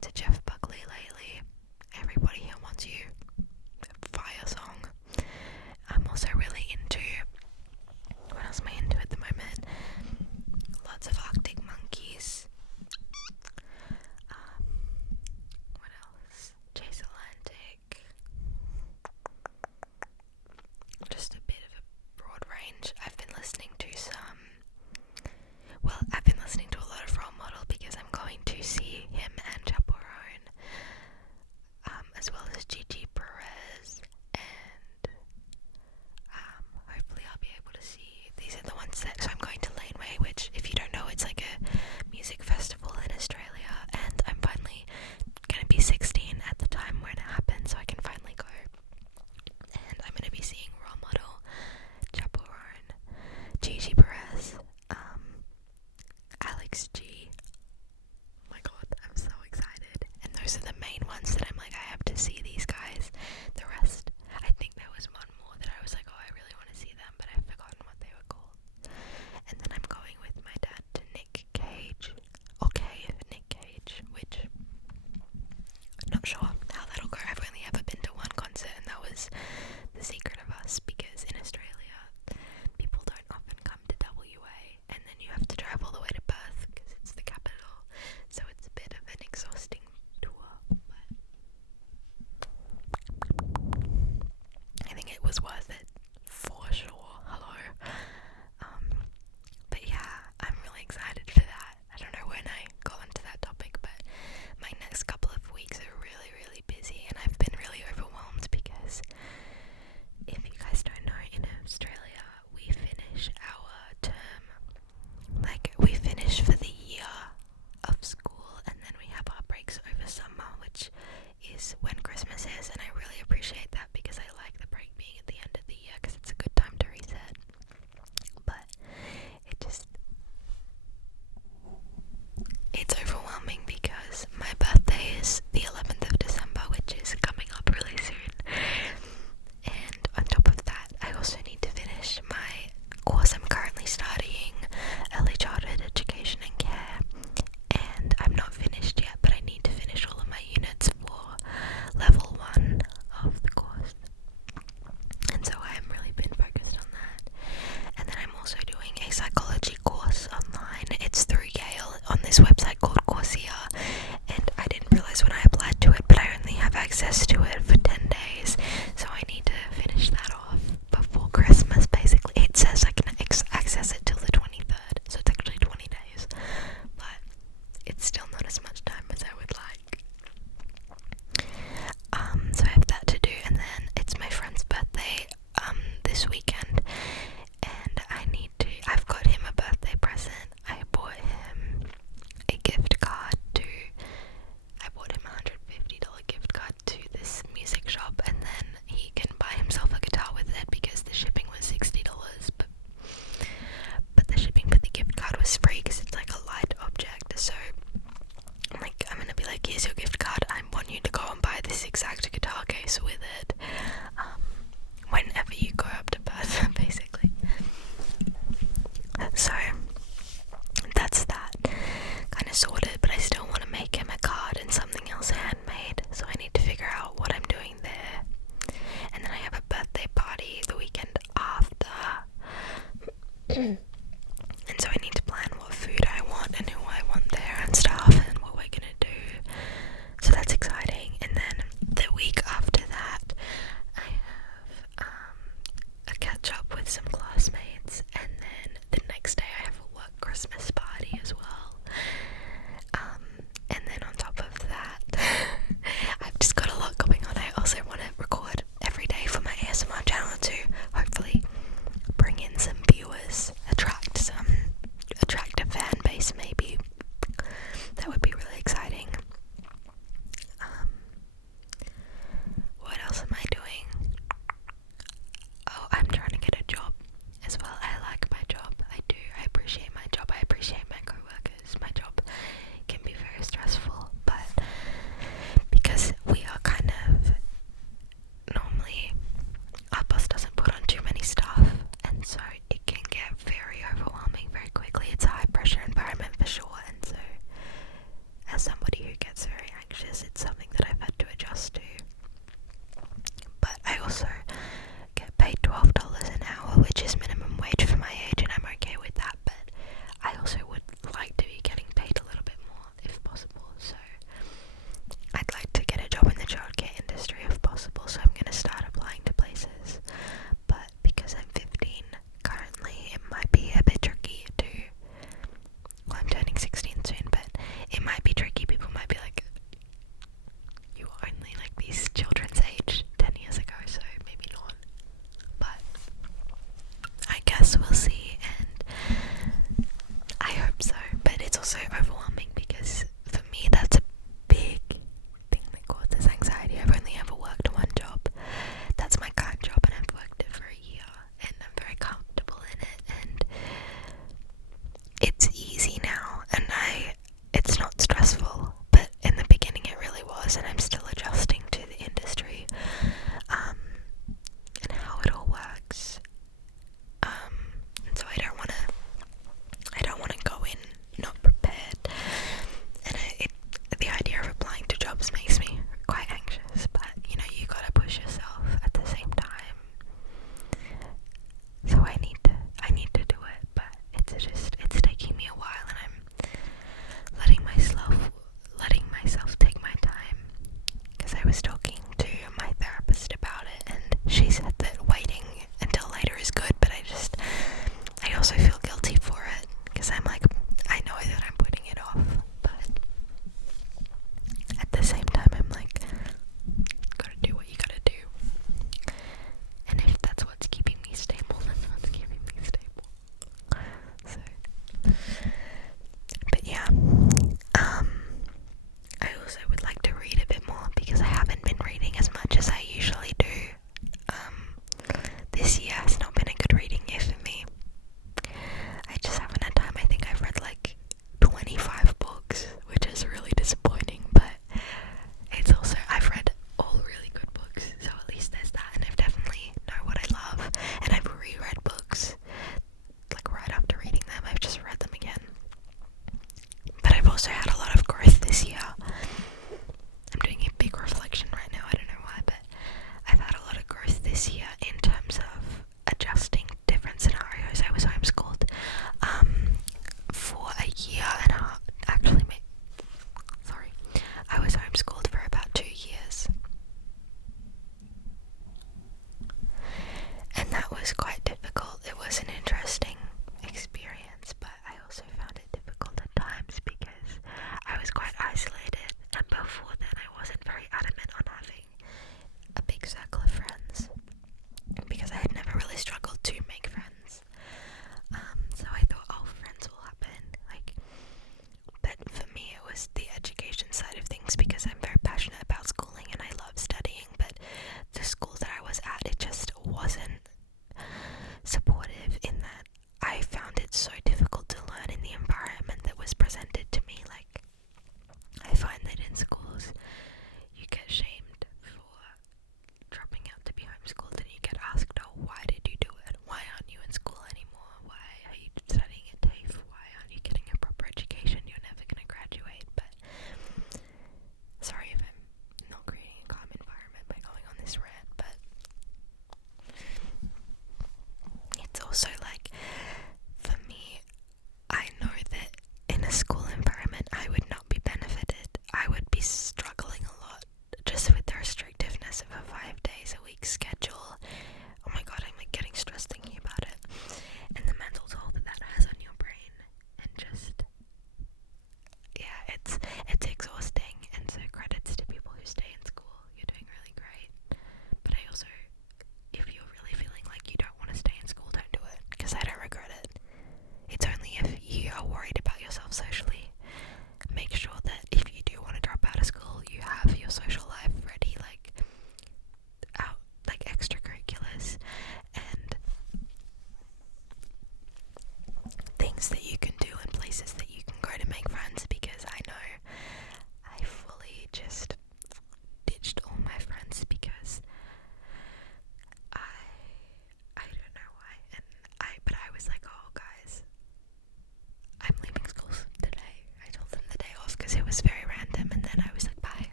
to Jeff Buckley lately. Everybody Here Wants You. Fire song. I'm also really into, what else am I into at the moment? Lots of Arctic Monkeys. What else? Chase Atlantic. Just a bit of a broad range. I've been listening to a lot of Role Model because I'm going to see him and Chaperone, as well as Gigi Perez, and hopefully I'll be able to see, these are the ones that, so I'm going to Laneway, which, if you don't know, it's like a music festival in Australia, and I'm finally going to be 16 at the time when it happens, so I can finally go, and I'm going to be seeing Role Model, Chaperone, Gigi Perez, Alex G. Oh my god, I'm so excited. And those are the main ones that I'm like, I have to see these guys. The rest, I think there was one more that I was like, oh, I really want to see them, but I've forgotten what they were called. And then I'm going with my dad to Nick Cage, Nick Cage, which I'm not sure how that'll go. I've only ever been to one concert, and that was The Secret of Us, because in Australia, people don't often come to WA, and then you have to drive all the way to Perth because it's the capital, so it's a bit of an exhausting tour, but I think it was worth it for sure. Hello. But yeah, I'm really excited for that. I don't know when I got onto that topic, but my next couple of weeks are really, really busy, and I've been really overwhelmed because, if you guys don't know, in Australia we finish our term, like we finish for the year of school, and then we have our breaks over summer, which is when Christmas is, and I really appreciate that because I like the break being at the end of the year because it's a good time to reset. But it's overwhelming because my birthday is the 11th of December, which is coming up really soon, and on top of that I also need to finish my course. I'm currently studying early childhood education and care, and I'm not finished yet, but I need to finish all of my units for level 1 of the course, and so I have really been focused on that. And then I'm also doing a psychology course online. It's through Yale on this website called Cosy, and I didn't realize when I applied to it, but I only have access to it for 10 days, so I need to finish that off before Christmas. Basically, it says I can access it till the 23rd, so it's actually 20 days, but it's still not as much time as I would like. So I have that to do, and then it's my friend's birthday this weekend, and I've got him a birthday present. I bought him a $150 gift card to this music shop, and then he can buy himself a guitar with it because the shipping was $60, but the shipping for the gift card was free because it's like a light object. So I'm gonna be like, here's your gift card, I want you to go and buy this exact guitar case with it whenever you go up to Perth, basically. So that's that kind of sorted, but I still want to make him a card and something else handmade, so I need to figure out what I'm doing there. And then I have a birthday party the weekend after, and so I need to plan what food I want and who I want there and stuff, and what we're gonna do, so that's exciting. And then the week after that I have a catch up with some classmates, and then the next day I have a work Christmas party as well. And then on top of that, I've just got a lot going on. I also want to record every day for my ASMR channel to hopefully bring in some viewers, attract a fan base maybe. That would be really exciting. What else am I doing? Oh, I'm trying to get a job as well. I like my job. I do. I appreciate my job. I appreciate my co-workers. My job can be very stressful, but because we are kind of, normally our boss doesn't put on too many staff, and so it can get very overwhelming very quickly. It's a high pressure environment for sure, and so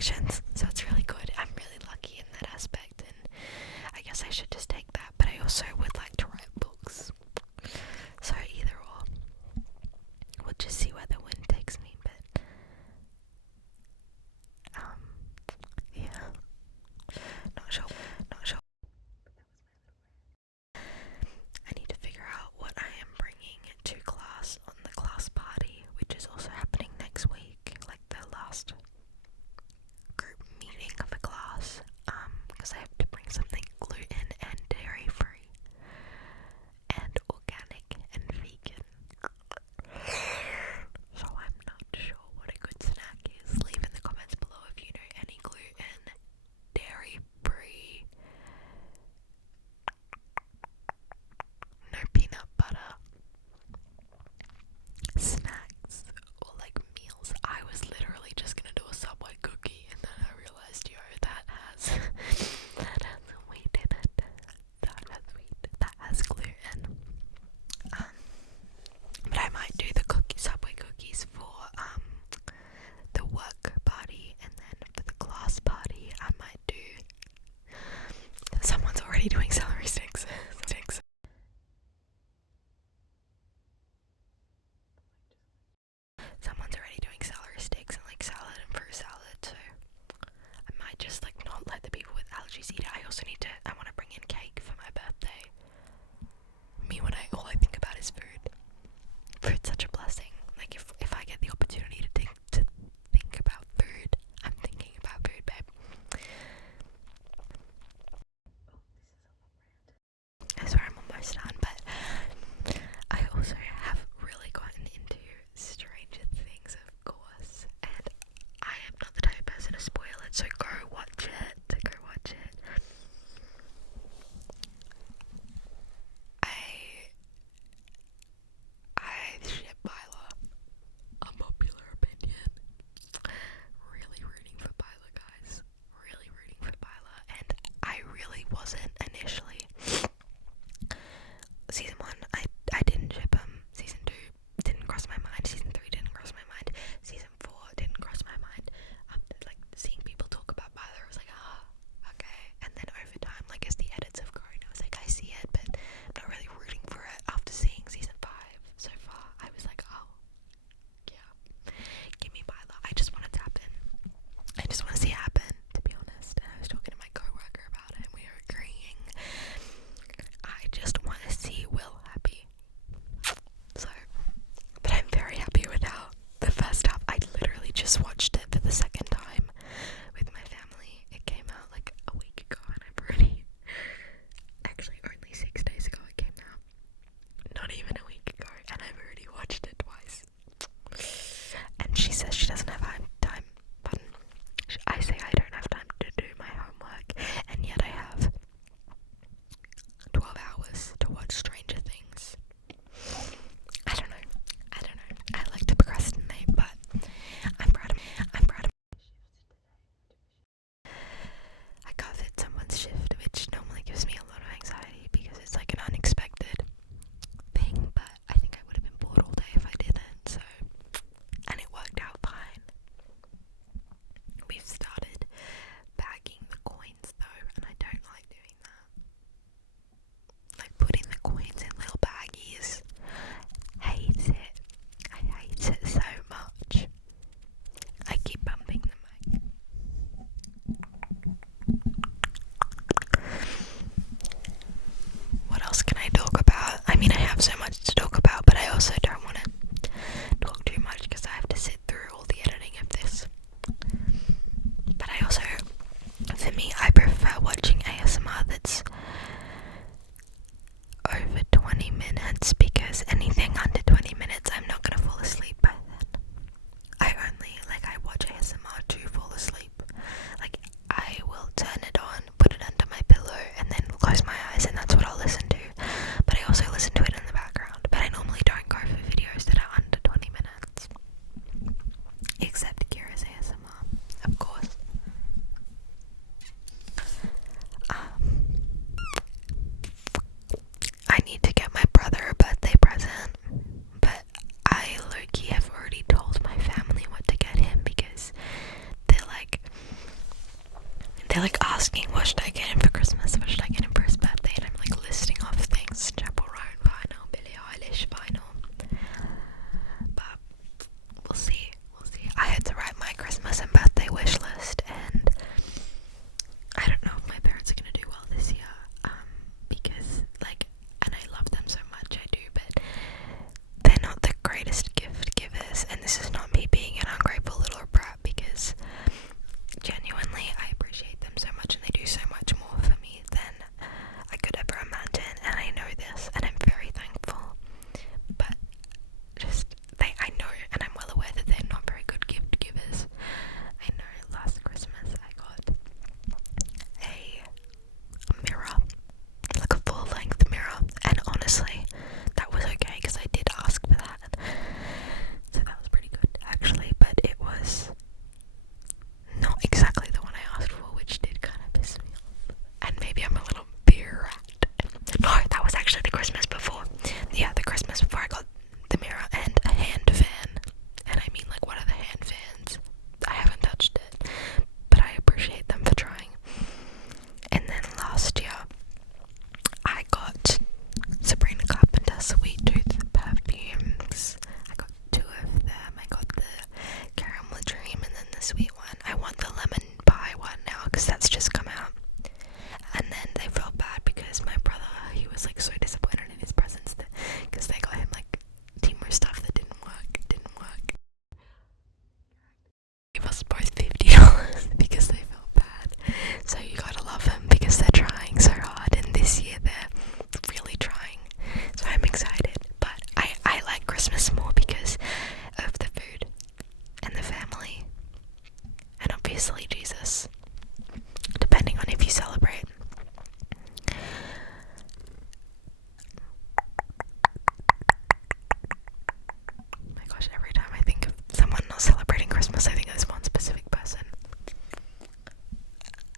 connections, so it's really good. I'm really lucky in that aspect, and I guess I should just take that. But I also would like to write books, so either or. We'll just see where the wind takes me, but yeah, not sure. I need to figure out what I am bringing to class on the class party, which is also happening next week, like the last group meeting of the class, because I have to bring something gluten and dairy free and organic and vegan. So I'm not sure what a good snack is. Leave in the comments below if you know any gluten, dairy free, no peanut butter snacks or like meals. I was literally just gonna do a Subway cookie, and then I realized, that has wheat in it. That has gluten. But I might do the Subway cookies for the work party, and then for the class party I might do. Someone's already doing celery sticks. Someone's already doing celery sticks and like salad and fruit salad, so I might just like not let the people with allergies eat it. I want to bring in cake for my birthday. All I think about is food. Food's such a blessing. Like if I get the opportunity to think about food, I'm thinking about food, babe. I swear I'm almost done, but I also have really gotten into Stranger Things, of course, and I am not the type of person to spoil it, so go watch it. I ship Byla. Unpopular opinion. Really rooting for Byla, guys. Really rooting for Byla, and I really wasn't initially. Season 1, I didn't ship him. Season 2 didn't cross my mind. Season 3 didn't cross my mind. Season 4 didn't cross my mind. Like seeing people talk about Byla, I was like, okay. And then over time, like as the edits have grown, I was like, I see it, but I'm not really rooting for it. After seeing season 5 so far, I was like, yeah, give me Byla. I just want it to happen. I just want to see it happen, to be honest. And I was talking to my coworker about it, and we were agreeing. I just want to see Will happy. So, but I'm very happy with how the first half. I literally just watched it for the second time with my family. It came out like a week ago, and I've already, actually only 6 days ago it came out. Not even a week ago, and I've already watched it twice. And she says she doesn't have time. I say I don't have time to do my homework, and yet I have 12 hours to watch Stranger Things. I don't know. I like to procrastinate, but I'm proud of me. they're like asking what should I get him for Christmas, what should I get him for his birthday, and I'm like listing off things, Chapel Roan vinyl, Billie Eilish vinyl, but we'll see. I had to write my Christmas and birthday wish list, and I don't know if my parents are gonna do well this year, because like, and I love them so much, I do, but they're not the greatest gift givers, and this is not me being an ungrateful little brat, because genuinely I appreciate them so much and they do so much more for me than I could ever imagine, and I know this and I'm very thankful, but just I know and I'm well aware that they're not very good gift givers. I know last Christmas I got a mirror, like a full length mirror, and honestly that was okay because I did ask for that, so that was pretty good actually, but it was not exactly the one I asked for, which did kind of piss me off. And maybe I'm a little beer rat. No, that was actually the Christmas before. Yeah, the Christmas before I got the mirror and a hand fan. And I mean, like, what are the hand fans? I haven't touched it, but I appreciate them for trying. And then last year, I got Sabrina Carpenter's Sweet Tooth perfumes. I got 2 of them. I got the Caramel Dream and then the sweet one. I want the lemon pie one now because that's just come out. And then they felt bad because my brother, he was like so disappointed in his presents because they got him like Teamer stuff that didn't work. Gave us both $50 because they felt bad. So you gotta love them because they're trying so hard, and this year they're really trying. So I'm excited, but I like Christmas more because of the food and the family, and obviously Jesus, depending on if you celebrate. Oh my gosh, every time I think of someone not celebrating Christmas, I think of this one specific person.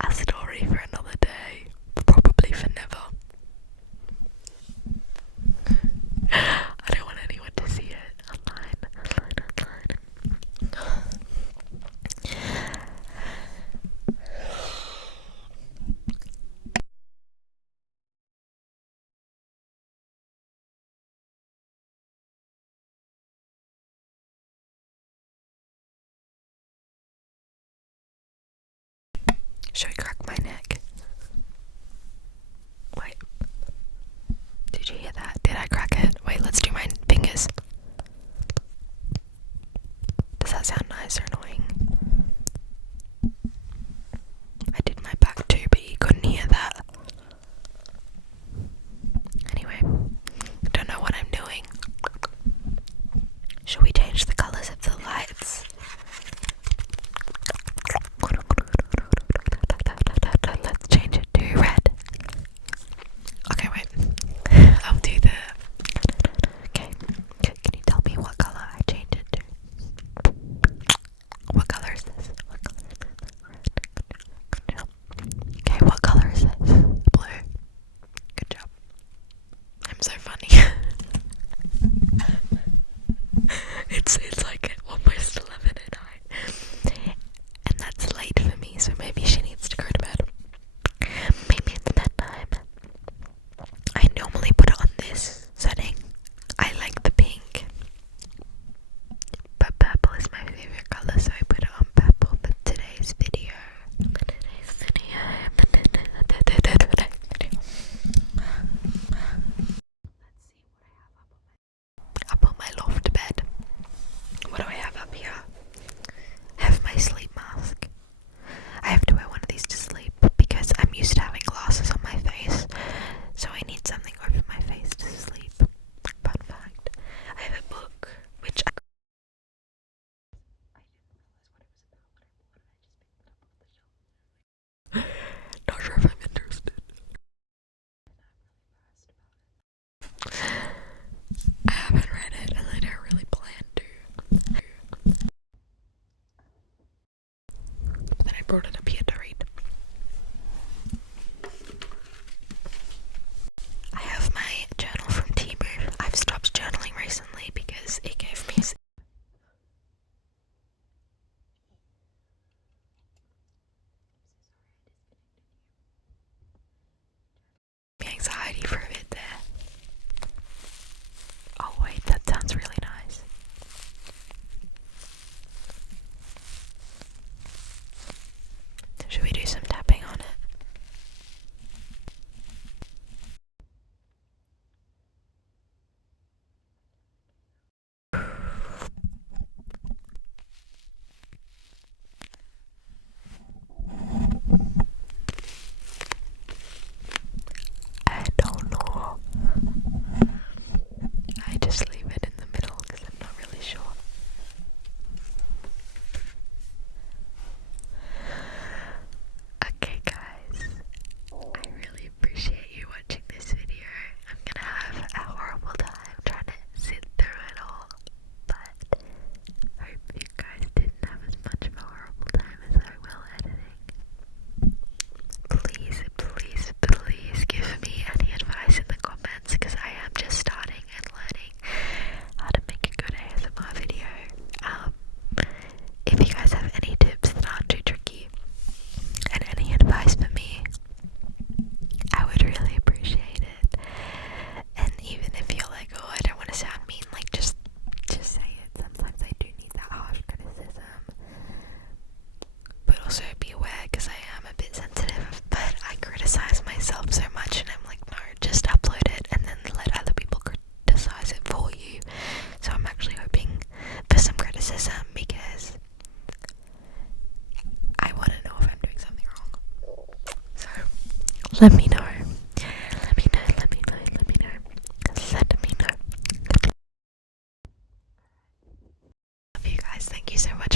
A story for another day, probably for never. I don't want anyone to see it online. Should I crack my neck? Wait. Did you hear that? Did I crack it? Wait, let's do my fingers. Does that sound nice or annoying? I did my back too, but you couldn't hear that. Anyway, don't know what I'm doing. Should we change the colours of the lights? Let's change it to red. Okay, wait. I'll do the... Okay, can you tell me what colour I changed it to? What colour is this? Okay, what colour is this? Blue. Good job. I'm so funny. It's like almost 11 at night, and that's late for me, so maybe she needs to go to bed. Maybe it's bedtime. I normally put it on this setting. I like the pink, but purple is my favorite color, so I put it on purple for today's video. Up on my loft bed. What do I have up here? I have my sleep mask. I have to wear one of these to sleep because I'm used to having glasses on my face, so I need something over my face to sleep. Fun fact. I have a book which not sure if I'm interested. I haven't read it and I don't really plan to. But then I brought it up here to read. I have my journal from Temu. I've stopped journaling recently because it gave me also be aware because I am a bit sensitive, but I criticize myself so much and I'm like, no, just upload it and then let other people criticize it for you. So I'm actually hoping for some criticism because I want to know if I'm doing something wrong. So let me know. Let me know. Let me know. Let me know. Let me know. Love you guys. Thank you so much